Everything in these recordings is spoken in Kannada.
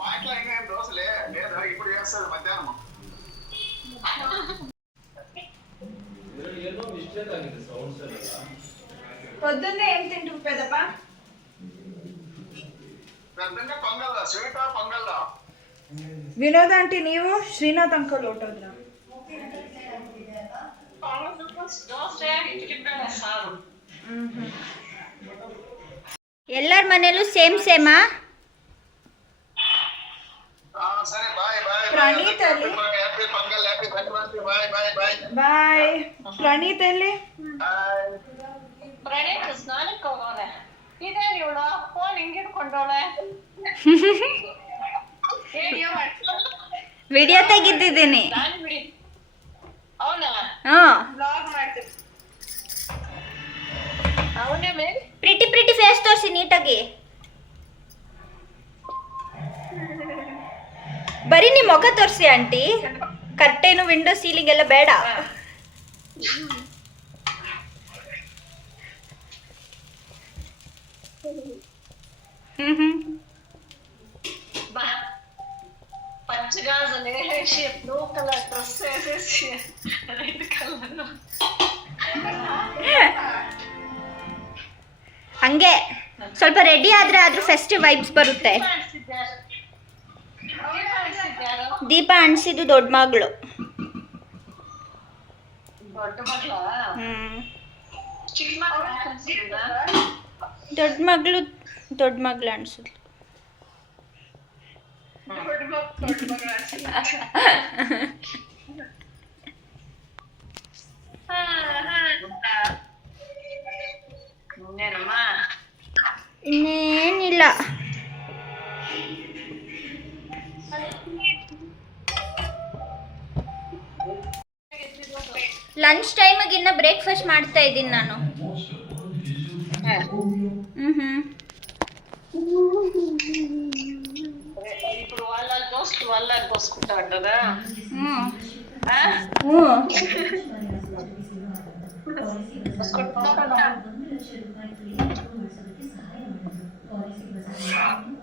మా ఇంట్లో ఇంకా దోశలే లేదా ఇప్పుడు చేస్తారు మధ్యాహ్నం. పొద్దున్నే ఏం తింటు పెద్దప్ప? పొద్దున్నే పొంగల్, ಸ್ವೀಟಾ పొంగల్. ವಿನೋದ್ ಆಂಟಿ ನೀವು ಶ್ರೀನಾಥ್ ಅಂಕಲ್ ಹೊರಟೋದ್ರ? ಎಲ್ಲರ ಮನೇಲೂ ಸೇಮ್ ಸೇಮಾ? ಸರಿ ಬಾಯ್ ಬಾಯ್. ಪ್ರಣೀತ್ ಅಲ್ಲಿ ಹ್ಯಾಪಿ ಪೊಂಗಲ್, ಹ್ಯಾಪಿ ಸಂಕ್ರಾಂತಿ. ಬಾಯ್ ಬಾಯ್ ಬಾಯ್ ಬಾಯ್. ಪ್ರಣೀತ್ ಅಲ್ಲಿ ಪ್ರಣೀತ್ ಸ್ನಾನಕ್ಕೆ ಹೋಗೋನೆ. ಇದೇ ಇವಳು ಫೋನ್ ಹಿಂಗಿಡ್ಕೊಂಡವಳೆ. ವಿಡಿಯೋ ತೆಗಿತಿದ್ದೀನಿ. ಅವನಾ ಬ್ಲಾಗ್ ಮಾಡ್ತೀನಿ. ಅವನೇ ಮೇಲೆ ಪ್ರಿಟಿ ಫೇಸ್ ತೋರಿಸಿ ನೀಟಾಗಿ. ಬರೀ ನಿಮ್ಮ ಮುಖ ತೋರಿಸಿ ಆಂಟಿ. ಕರ್ಟೇನು ವಿಂಡೋ ಸೀಲಿಂಗ್ ಎಲ್ಲ ಬೇಡ. పచ్చగాజులు వేసేసి బ్లూ కలర్ డ్రెస్ వేసేసి రెడ్ కలర్ ಹಂಗೆ ಸ್ವಲ್ಪ ರೆಡಿ ಆದ್ರೆ ಆದ್ರೂ ಫೆಸ್ಟಿವ್ ವೈಬ್ಸ್ ಬರುತ್ತೆ. ದೀಪ ಅಣಿಸಿದ್ದು ದೊಡ್ಡ ಮಗಳು. ದೊಡ್ಡ ಮಗಳ ಚಿಕ್ಕ ಮಗಳು ದೊಡ್ಡ ಮಗಳು ಅನ್ಸಿದ್ಲು. ಇನ್ನೇನಿಲ್ಲ. ಲಂಚ್ ಟೈಮಿಗೆ ಇನ್ನ ಬ್ರೇಕ್ಫಾಸ್ಟ್ ಮಾಡ್ತಾ ಇದ್ದೀನಿ ನಾನು. ఇప్పుడు వాళ్ళకి పోసుకుంటా ఉంటదా?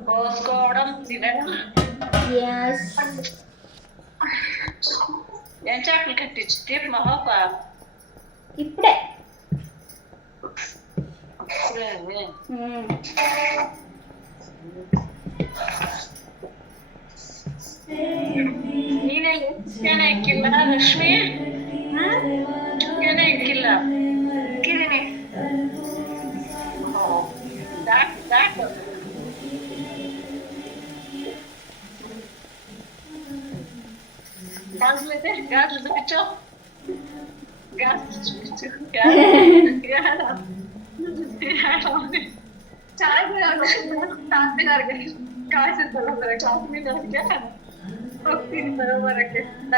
పోసుకోవడం తినడం. ఏం చేపలు కట్టించి తీపి మా పాప ఇప్పుడే. ನೀನೇ ಚಿಕನ್ ಹಾಕಿಲ್ಲ ಲಕ್ಷ್ಮಿ? ಚಿಕನ್ ಹಾಕಿಲ್ಲ. ಹಾಕಿದ್ದೀನಿ. ದಾಟು గాజులు చూపించు.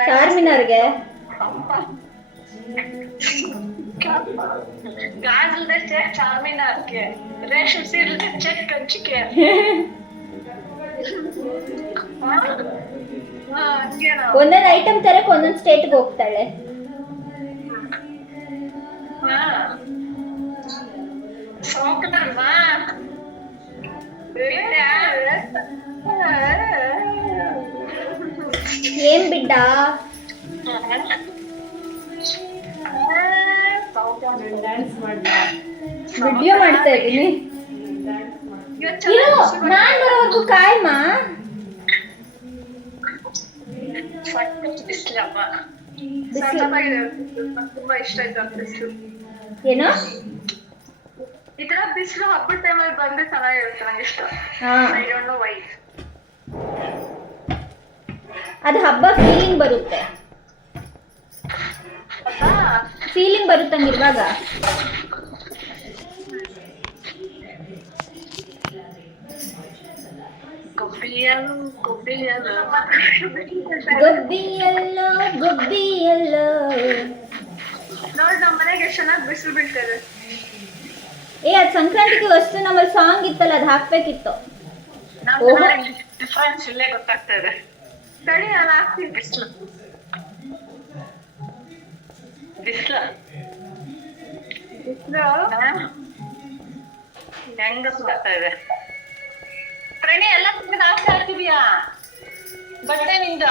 ಚಾರ್ಮಿನಾರ್ಗೆ గాజులు తెచ్చే చార్మినార్కి, రేషన్ సీట్లు తెచ్చే కంచికి. ಒಂದೊಂದು ಐಟಮ್ ತರಕ್ ಒಂದೊಂದು ಸ್ಟೇಟ್ಗೆ ಹೋಗ್ತಾಳೆ. ಸೋಕನಲ್ವಾ ಏನ್ ಬಿಡ್ಡ ವಿಡಿಯೋ ಮಾಡ್ತಾ ಇದ್ದೀನಿ. ನಾನ್ ಬರೋವರೆಗೂ ಕಾಯಮ್ಮ. ಬಿಸಿಲಮ್ಮ ತುಂಬಾ ಇಷ್ಟ ಆಯ್ತು ಬಿಸಿಲು. ಏನೋ ಈ ತರ ಬಿಸಿಲು ಹಬ್ಬದ ಟೈಮಲ್ಲಿ ಬಂದ್ರೆ ಚೆನ್ನಾಗಿರುತ್ತೆ. ನಂಗೆ ಇಷ್ಟ. I don't know why. ಅದು ಹಬ್ಬ ಫೀಲಿಂಗ್ ಬರುತ್ತೆ. ಫೀಲಿಂಗ್ ಬರುತ್ತಂಗಿರುವಾಗ ಗೊಬ್ಬಿಯಲ್ಲೋ ನೋಡಿ ನಮ್ಮ ಮನೆಗೆ ಎಷ್ಟು ಚೆನ್ನಾಗಿ ಬಿಸಿಲು ಬೀಳ್ತದೆ. ಅದು ಸಂಕ್ರಾಂತಿಗೆ ವಸ್ತು ನಮ್ಮಲ್ಲಿ ಸಾಂಗ್ ಇತ್ತಲ್ಲ, ಅದು ಹಾಕ್ಬೇಕಿತ್ತು. ಡಿಫ್ರೆನ್ಸ್ ಇಲ್ಲೇ ಗೊತ್ತಾಗ್ತದೆ. ಸರಿ ನಾನು ಹಾಕ್ತೀನಿ. ಬಿಸಿಲು ಹೆಂಗ ಸುತ್ತಾ ಇದೆ. ಪ್ರಣಿ ಎಲ್ಲ ಹಾಕ್ತಾ ಇರ್ತಿದ್ಯಾ ಬಟ್ಟೆ ನಿಂದ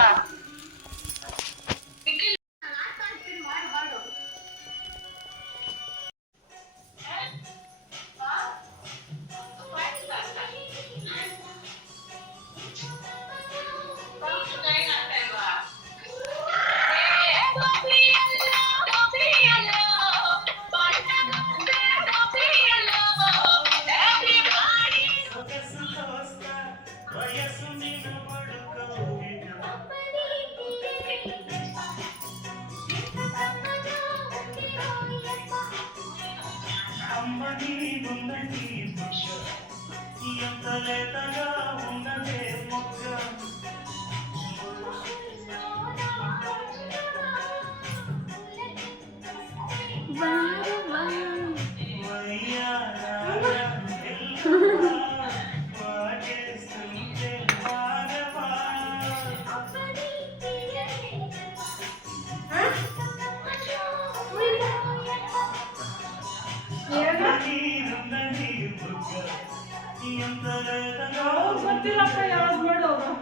ಗೊತ್ತಿಲ್ಲಪ್ಪ ಯಾವ್ದು ಮಾಡೋರು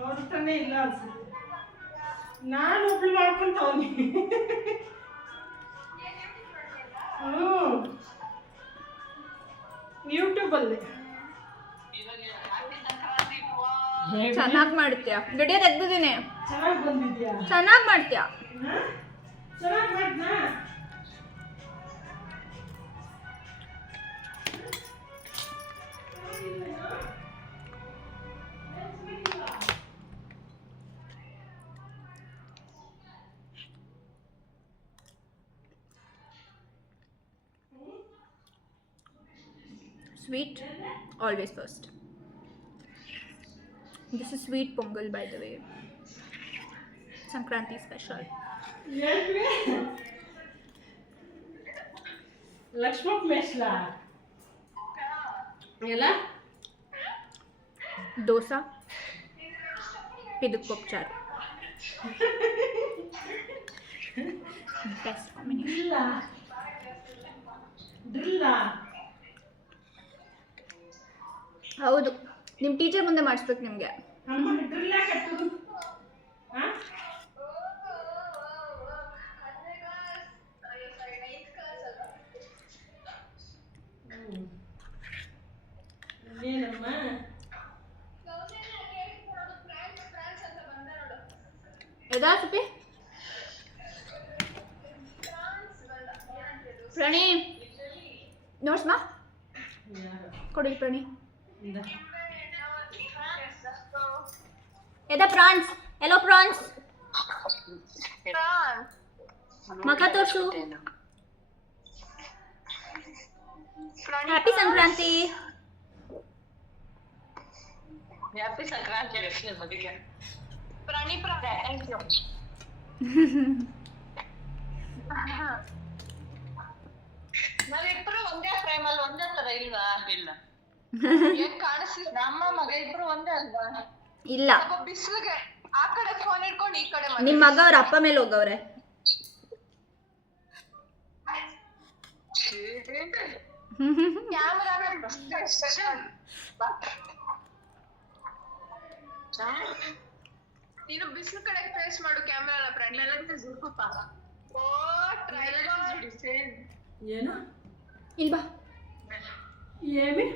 ನೋಡ್ತಾನೆ ಇಲ್ಲ ಅನ್ಸುತ್ತೆ. ನಾನು ಒಬ್ಳು ಮಾಡ್ಕೊಂತವನಿ. ಯೂಟ್ಯೂಬಲ್ಲಿ ಚೆನ್ನಾಗಿ ಮಾಡ್ತೀಯ, ವಿಡಿಯೋ ತೆಗ್ದಿದ್ದೀನಿ. ಚೆನ್ನಾಗಿ ಬಂದಿದ್ಯಾ? ಚೆನ್ನಾಗಿ ಮಾಡ್ತೀಯ. ಚೆನ್ನಾಗಿ ಮಾಡ್ನಾ? Sweet, always first. This is sweet pongal, by the way. Sankranti special. ఏంటి లక్ష్మణ్ మేష్లా ఎలా Dosa, piduk popcharu. Best combination. ಡ್ರಿಲ್ಲಾ ಹೌದು, ನಿಮ್ಮ ಟೀಚರ್ ಮುಂದೆ ಮಾಡಿಸ್ಬೇಕು ನಿಮಗೆ. ನಮಗೆ ಡ್ರಿಲ್ಲಾ ಕಟ್ಟೋದು. ಏನಮ್ಮ ಎದಾ ಸುಪಿ ಪ್ರಣಿ ನೋಡ್ಸ್ಮಾ ಕೊಡಿ ಪ್ರಣಿ. ಎದಾ ಪ್ರಾನ್ಸ್? ಎಲ್ಲೋ ಪ್ರಾನ್ಸ್ ಮಗ ತೋರ್ಸು. ಹ್ಯಾಪಿ ಸಂಕ್ರಾಂತಿ. ಹ್ಯಾಪಿ ಸಂಕ್ರಾಂತಿ ಮದಿಗೆ ಪ್ರಾಣಿ ಥ್ಯಾಂಕ್ ಯು. ನಾವಿಬ್ರು ಒಂದೇ ಫ್ರೇಮ್ ಅಲ್ಲಿ ಒಂದೇ ತರ ಇಲ್ವಾ? ಇಲ್ಲ ಏನ್ ಕಾಣಿಸ್ಲಿಲ್ಲ. ನಮ್ಮ ಮಗ ಇಬ್ರು ಒಂದೇ ಅಲ್ವಾ? ಇಲ್ಲ, ಬಿಸಿಲಿಗೆ ಆ ಕಡೆ ಫೋನ್ ಇಟ್ಕೊಂಡು ಈ ಕಡೆ ನಿಮ್ಮ ಮಗ ಅವ್ರ ಅಪ್ಪ ಮೇಲೆ ಹೋಗವ್ರೆ. ಕ್ಯಾಮರಾ ನೀನು ಬಿಸಿಲು ಕಡೆ ಫೇಸ್ ಮಾಡು ಕ್ಯಾಮರಾ ಪ್ರಾಣಿ ಜುಡ್ಕಪ್ಪ. ಓ ಏನು ಇಲ್ವಾ ಏಮಿ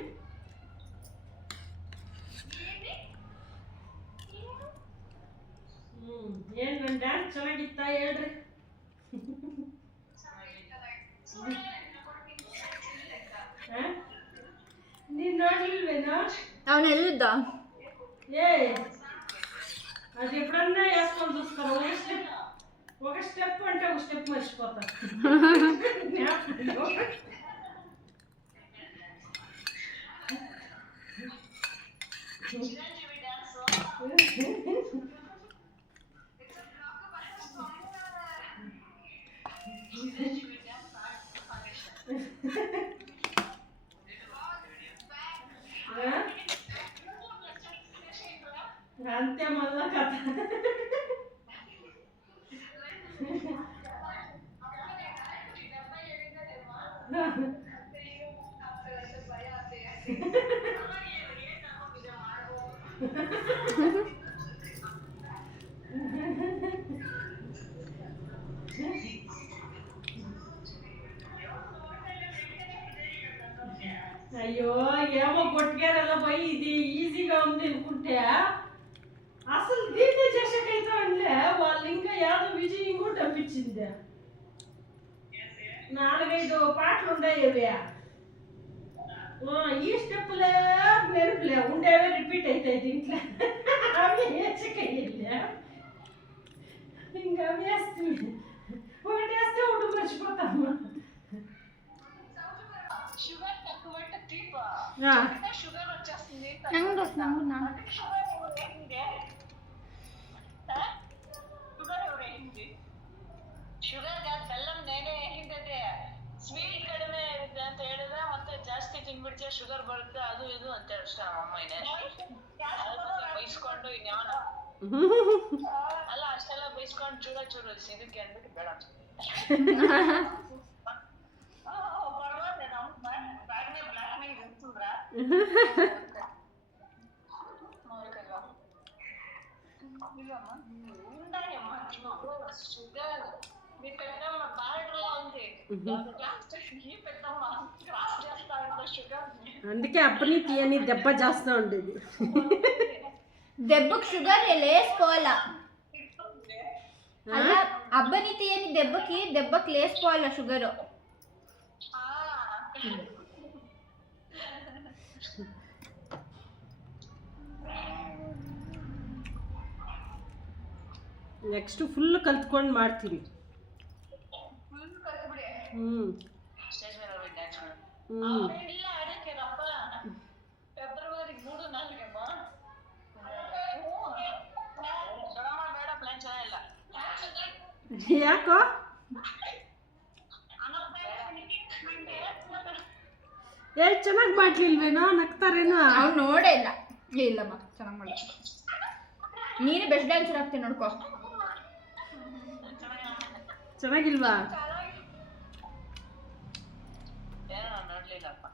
ಏನ್ ನನ್ನ ಡ್ಯಾನ್ಸ್ ಚೆನ್ನಾಗಿತ್ತ ಹೇಳ್ರಿ. ನೀನ್ ನೋಡ್ಲಿಲ್ವೇನೋ? ಅವನು ಎಲ್ಲಿದ್ದ? ఏ అది ఎప్పుడన్నా వేసుకొని చూసుకోరు. ఒక స్టెప్ అంటే ఒక స్టెప్ మర్చిపోతారు. అంతే మళ్ళా కథ. అయ్యో ఏమో కొట్టుకారలా పోయి ఇది ఈజీగా ఉంది అనుకుంటే అసలు దీన్నే చేసేకైతే ఉండే వాళ్ళు ఇంకా ఏదో విజయ్ ఇంకోటి అనిపించింది 4-5 పాటలు ఉన్నాయి ఇవి ఈ స్టెప్పులే మెరుపులే ఉండేవే రిపీట్ అవుతాయి దీంట్లో అవి వేసకయ్యా ఇంకా వేస్తుంది ఒకటి వేస్తే ఒకటి మర్చిపోతాము షుగర్ తక్కువ తీపా షుగర్ వచ్చేస్తుంది ಶುಗರ್ ಬೆಲ್ಲಂ ನೇನೆ ಹಿಂದಿದೆ ಸ್ವೀಟ್ ಕಡಿಮೆ ಅಂತ ಹೇಳಿದ್ರೆ ಮತ್ತೆ ಜಾಸ್ತಿ ತಿನ್ಬಿಡ್ತೀಯ ಶುಗರ್ ಬರುತ್ತೆ ಅದು ಇದು ಅಂತ ಅಷ್ಟೇ ನಮ್ಮಮ್ಮ ಬೈಸ್ಕೊಂಡು ಇನ್ಯಾವನ ಅಲ್ಲ ಅಷ್ಟೆಲ್ಲ ಬೈಸ್ಕೊಂಡು ಚೂರ ಚೂರು ಇದಕ್ಕೆ ಅಂದ್ಬಿಟ್ಟು ಬೇಡ ಬ್ಯಾಗ್ನೆ ಬ್ಲಾಕ್ ಮೇಲ್ ಇರ್ತದ್ರ ಶುಗರ್ మీ పెద్దమ్మ బారడలా ఉంది లాస్ట్ ఈ పెద్దమ్మ క్రాస్ చేస్తా ఉంటే షుగర్ అందుకే అప్పని తీయని దెబ్బ చేస్తూ ఉండేది దెబ్బకి షుగర్ లేసిపోవాలా అలా అబ్బని తీయని దెబ్బకి లేసిపోవాలా షుగర్ ನೆಕ್ಸ್ಟ್ ಫುಲ್ ಕಲ್ತ್ಕೊಂಡು ಮಾಡ್ತೀವಿ ಸ್ಟೇಜ್ ಮೇಲೆ ಹೋಗಿ ಡ್ಯಾನ್ಸ್ ಮಾಡು ಇಲ್ಲ ಆಡಕ್ಕೆ ರಪ್ಪ ಫೆಬ್ರವರಿ 3-4 ಬೇಡ ಪ್ಲಾನ್ ಚೆನ್ನಾಗಿಲ್ಲ ಯಾಕೋ ಚೆನ್ನಾಗಿ ಮಾಡ್ಲಿಲ್ವೇನೋ ನಗ್ತಾರೇನೋ ಅವ್ನು ನೋಡೇ ಇಲ್ಲ ಇಲ್ಲಮ್ಮ ಚೆನ್ನಾಗಿ ಮಾಡಿ ನೀನು ಬೆಸ್ಟ್ ಡ್ಯಾನ್ಸರ್ ಆಗ್ತೀನಿ ನೋಡ್ಕೋ ಚೆನ್ನಾಗಿಲ್ವಾ ಏನೋ ನೋಡ್ಲಿಲ್ಲಪ್ಪ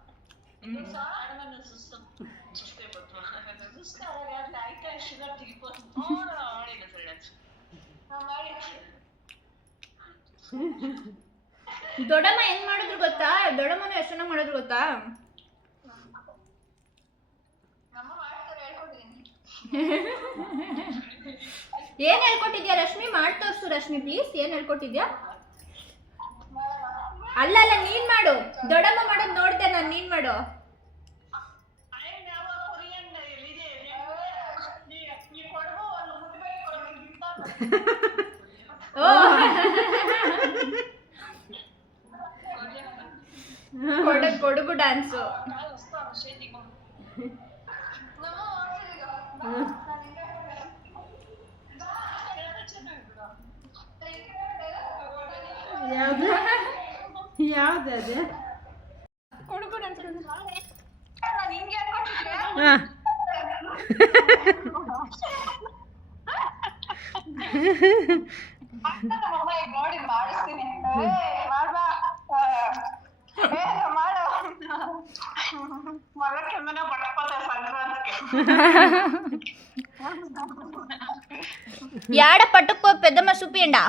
ಸುಸ್ತೇ ಸುಸ್ತ ಆಯ್ತಾ ಶುಗರ್ ತೆಗಿಬೋದು ಮಾಡಿಲ್ಲ ಸರ್ ಡ್ಯಾನ್ಸ್ ಮಾಡಿ ದೊಡ್ಡಮ್ಮ ಹೆಂಗ್ ಮಾಡಿದ್ರು ಗೊತ್ತಾ ದೊಡ್ಡಮ್ಮನ ಎಷ್ಟು ಚೆನ್ನಾಗಿ ಮಾಡಿದ್ರು ಗೊತ್ತಾ ನಮ್ಮ ಮಾಡ್ತಾರೆ ಹೇಳ್ಕೊಟ್ಟಿದ್ದೀನಿ ಏನ್ ಹೇಳ್ಕೊಟ್ಟಿದ್ಯಾ ರಶ್ಮಿ ಮಾಡಿ ತೋರ್ಸು ರಶ್ಮಿ ಪ್ಲೀಸ್ ಏನ್ ಹೇಳ್ಕೊಟ್ಟಿದ್ಯಾ ಅಲ್ಲ ನೀನ್ ಮಾಡು ದೊಡ್ಡಮ್ಮ ಮಾಡೋದು ನೋಡ್ದೆ ನಾನು ನೀನ್ ಮಾಡು ಓ ಕೊಡುಗು ಡ್ಯಾನ್ಸು ಯಾವ್ದು ಅದೇ ಕೊಡುಗು ಡ್ಯಾನ್ಸ್ ನೋಡಿ ಮಾಡಿಸ್ತೀನಿ ಮಾಡ್ಬಾ ಮರಕ್ಕೆ ಮನೆ ಬಟ್ಟಪತ ಸಂಕ್ರಾಂತಿಗೆ యాడ పట్టుకో పెద్దమ్మ చూపియండా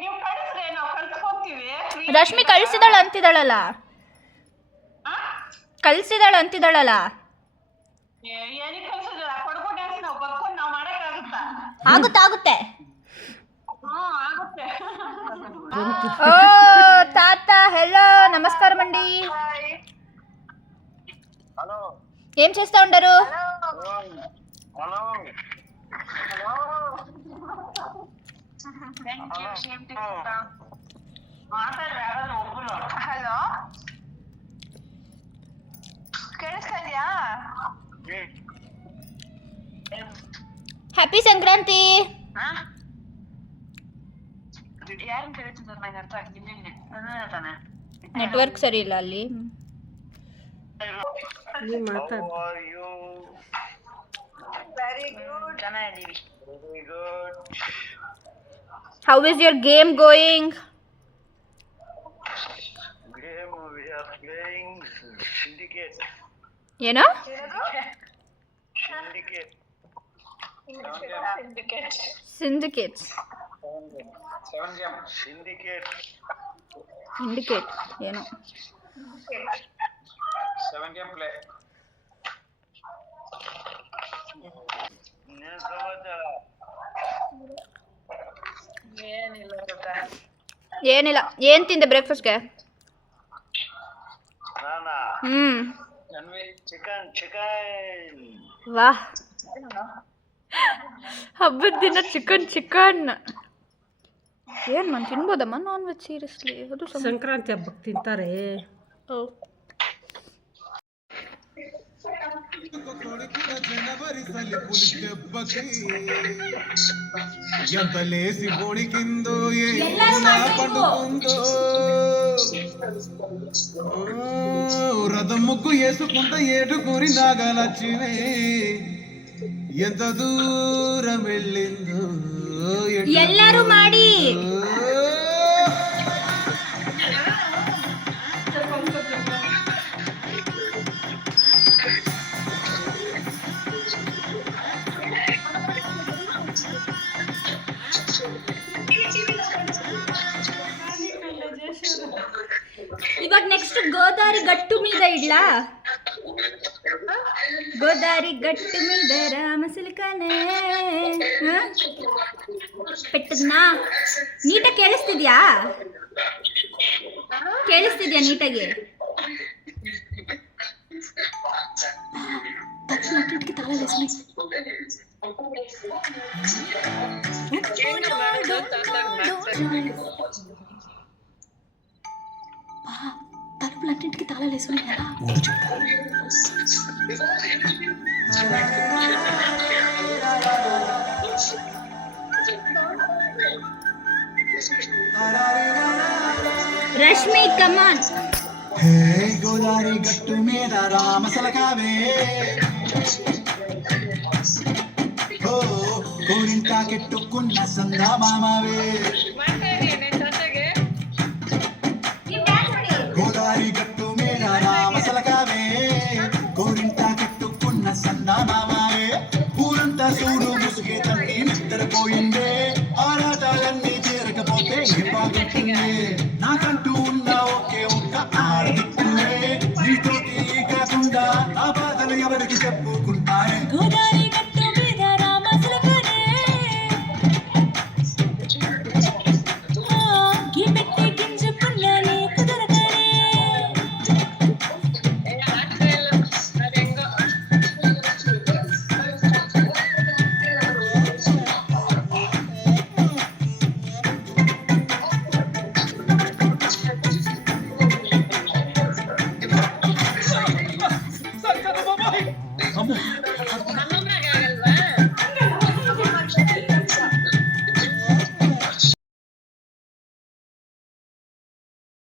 ನೀವು ಕಳಿಸ್ರೆ ನಾವು ಕಳ್ಸ್ಕೊತೀವಿ ರಶ್ಮಿ ಕಳಿಸಿದಾಳ ಅಂತಿದ್ದಾಳಲ್ಲ ಏನಿಗೆ ಕಳ್ಸಿದ್ರ ಕೊಡ್ಕೊ ಡ್ಯಾನ್ಸ್ ನಾವು ಬರ್ಕೊಂಡು ನಾವು ಮಾಡಕ್ಕಾಗುತ್ತಾ ಆಗುತ್ತೆ ಆಗುತ್ತೆ ఓ తాత హలో నమస్కారం అండి హలో ఏం చేస్తా ఉంటారు హలో ಹಲೋ ಕೇಳಿಸ್ತಾ ಇದೆಯಾ హ్యాపీ సంక్రాంతి ಯಾರನ್ನ ಕೇಳ್ತಿದ್ದಾರೆ ನಂಗೆ ಅರ್ಥ ಆಗ್ತಿಲ್ಲ ತಾನೆ ನೆಟ್ವರ್ಕ್ ಸರಿ ಇಲ್ಲ ಅಲ್ಲಿ ವೆರಿ ಗುಡ್ ಚೆನ್ನಾಗಿದ್ದೀವಿ very good how is your game going Game we are playing Syndicate. ಏನೋ ಸಿಂಡಿಕೇಟ್ಸ್ ಇಂಡಿಕೇಟ್ ಏನೋ 7 ಗೇಮ್ ಪ್ಲೇ. ಏನಿಲ್ಲ ಗೊತ್ತಾ, ಏನಿಲ್ಲ. ಏನು ತಿಂದೆ ಬ್ರೇಕ್ಫಾಸ್ಟ್ಗೆ? ವಾಹ್, ಹಬ್ಬದ ದಿನ ಚಿಕನ್. ಏನು ನಾನು ತಿನ್ಬೋದಮ್ಮ ನಾನ್ ವೆಜ್ ಸೀರಿಯಸ್ಲಿ? ಅದು ಸಂಕ್ರಾಂತಿ ಹಬ್ಬಕ್ಕೆ ತಿಂತಾರೆ. ఎంత లేసి పొడికిందో పండుకుందో రథం ముగ్గు వేసుకుంటా ఏడుకూరి నాగలక్ష్మి ఎంత దూరం వెళ్ళిందో ಎಲ್ಲರೂ ಮಾಡಿ. ಇವಾಗ ನೆಕ್ಸ್ಟ್ ಗೋದಾರಿ ಗಟ್ಟು మీద ಇಡ್ಲಾ? ಗೋದಾರಿ ಗಟ್ಟು మీద ರಾಮ ಸಿಲ್ಕನೆ ಪೆಟ್ಟದ್ನಾ? ನೀಟಾಗಿ ಕೇಳಿಸ್ತಿದ್ಯಾ ನೀಟಾಗಿ? తలుపులన్నింటికి తాళాలు వేసుకుని రష్మి కమాన్. హే గోదారి గట్టు మీద రామసలకావే కోరింటా కెట్టుకున్న సందా మామావే గోదారి గట్టు మీద రామసలకావే కోరింటా కెట్టుకున్న సందా మామావే ఊరంతా చూడు ముసుగే తట్టి నిద్రపోయిందే ఆరాటాలన్నీ చేరకపోతే ఏ బాగుంటుందే నాకంటూ ఉన్న ఒకే ఒక్క ఆడదిక్కువే నీతోటి కాకుండా ఆ బాధలు ఎవరికి చెప్పుకో